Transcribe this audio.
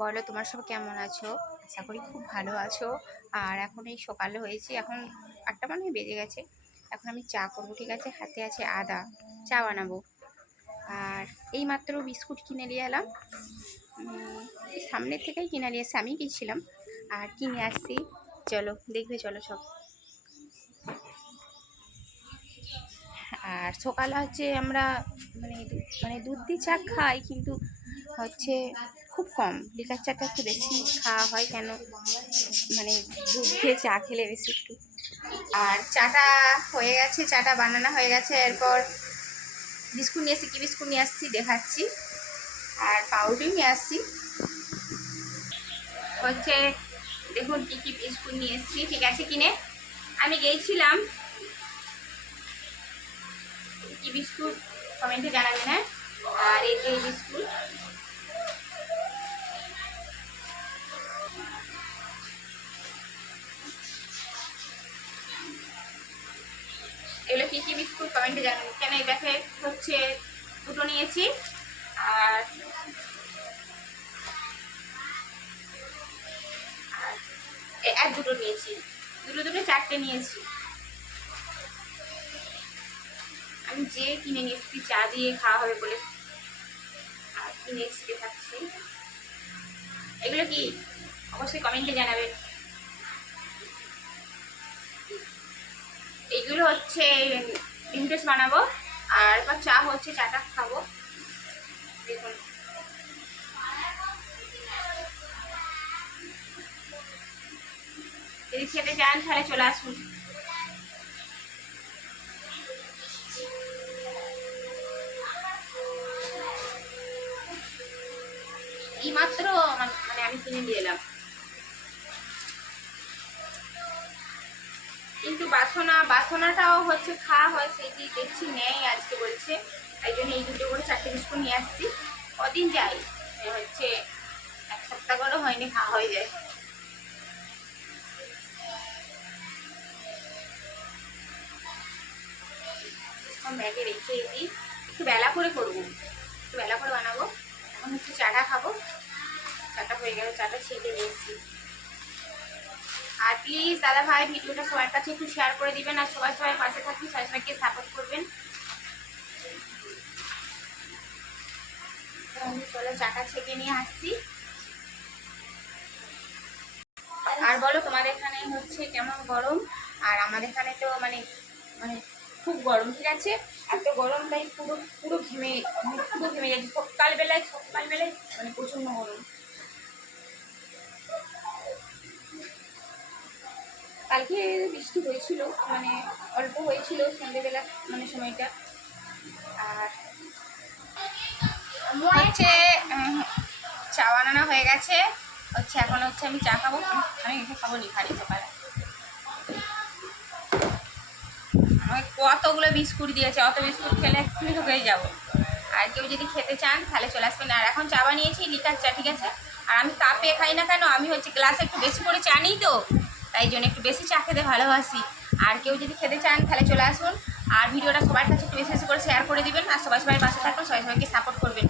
বলো তোমার সব কেমন আছো? আশা করি খুব ভালো আছো। আর এখন এই সকাল হয়েছে, এখন 8টা মানে বেজে গেছে। এখন আমি চা করবো, ঠিক আছে? হাতে আছে আদা, চা বানাবো। আর এই মাত্র বিস্কুট কিনে নিয়ে এলাম, সামনের থেকেই কিনে নিয়ে এসে আমি গিয়েছিলাম আর কিনে আসছি। চলো দেখবে, চলো সব। আর সকালে হচ্ছে আমরা মানে দুধ দিয়ে চা খাই, কিন্তু হচ্ছে খুব কম। লিকার চাটা একটু বেশি খাওয়া হয়, কেন মানে দুধ দিয়ে চা খেলে বেশি একটু। আর চাটা হয়ে গেছে, চাটা বানানো হয়ে গেছে। এরপর বিস্কুট নিয়ে এসেছি, কী বিস্কুট নিয়ে আসছি দেখাচ্ছি। আর পাউরুটি নিয়ে আসছি হচ্ছে, দেখুন কী কী বিস্কুট নিয়ে এসেছি, ঠিক আছে? কিনে আমি গিয়েছিলাম। কি বিস্কুট কমেন্টে জানাবেন, হ্যাঁ? আর এই যে বিস্কুট, এগুলো কী কী বিস্কুট কমেন্টে জানাবেন। কেন এই দেখে হচ্ছে দুটো নিয়েছি, আর এক দুটো নিয়েছি, দুটো চারটে নিয়েছি। আমি যে কিনে নিয়েছি চা দিয়ে খাওয়া হবে বলে, আর কিনেছি দেখাচ্ছি। এগুলো কি অবশ্যই কমেন্টে জানাবেন। এইগুলো হচ্ছে ইমপ্রেস বানাবো, আর এবার চা হচ্ছে, চাটা খাবো। দেখুন, যদি খেতে চান তাহলে চলে আসুন। এই মাত্র মানে আমি কিনে দিয়ে এলাম, কিন্তু বাসনাটাও হচ্ছে খাওয়া হয়, সেইটি দেখছি নেই আজকে বলছে। তাই জন্য এই দুটো করে চারটে বিস্কুট নিয়ে আসছি। কদিন যাই হচ্ছে, এক সপ্তাহ করেও হয়নি খাওয়া হয়ে যায়। ব্যাগে রেখে দিই, একটু বেলা করে করবো, একটু বেলা করে বানাবো। এখন হচ্ছে চাটা খাবো, চাটা হয়ে গেলে চাটা ছেঁকে নিয়েছি। আর প্লিজ দাদা ভাই ভিডিওটা সবার কাছে একটু শেয়ার করে দিবেন, আর সবাই পাশে থাকবেন, সবাইকে সাপোর্ট করবেন। আমি চলো চাটা ছেঁকে নিয়ে আসছি। আর বলো তোমাদের এখানে হচ্ছে কেমন গরম? আর আমাদের এখানে তো মানে মানে খুব গরম, ঠিক আছে? এত গরম, তাই পুরো পুরো ঘেমে পুরো ঘেমে যাচ্ছে। সকালবেলায় মানে প্রচণ্ড গরম। কালকে বৃষ্টি হয়েছিল, মানে অল্প হয়েছিল সন্ধ্যেবেলা মানে সময়টা। আর হচ্ছে চা বানানো হয়ে গেছে হচ্ছে, এখন হচ্ছে আমি চা খাবো। আমি এসে খাবো নি খালি সকালে। আমাকে কতগুলো বিস্কুট দিয়েছে, অত বিস্কুট খেলে এক্ষুনি হয়ে যাবো। আর কেউ যদি খেতে চান তাহলে চলে আসবেন। আর এখন চা বানিয়েছি লিকার চা, ঠিক আছে? আর আমি কাপে খাই না কেন, আমি হচ্ছে গ্লাসে একটু বেশি করে চা নিই, তো তাই জন্য একটু বেশি চা খেতে ভালোবাসি। আর কেউ যদি খেতে চান তাহলে চলে আসুন। আর ভিডিওটা সবার কাছে একটু বেশি বেশি করে শেয়ার করে দিবেন, আর সবাই পাশে থাকুন, সবাইকে সাপোর্ট করবেন।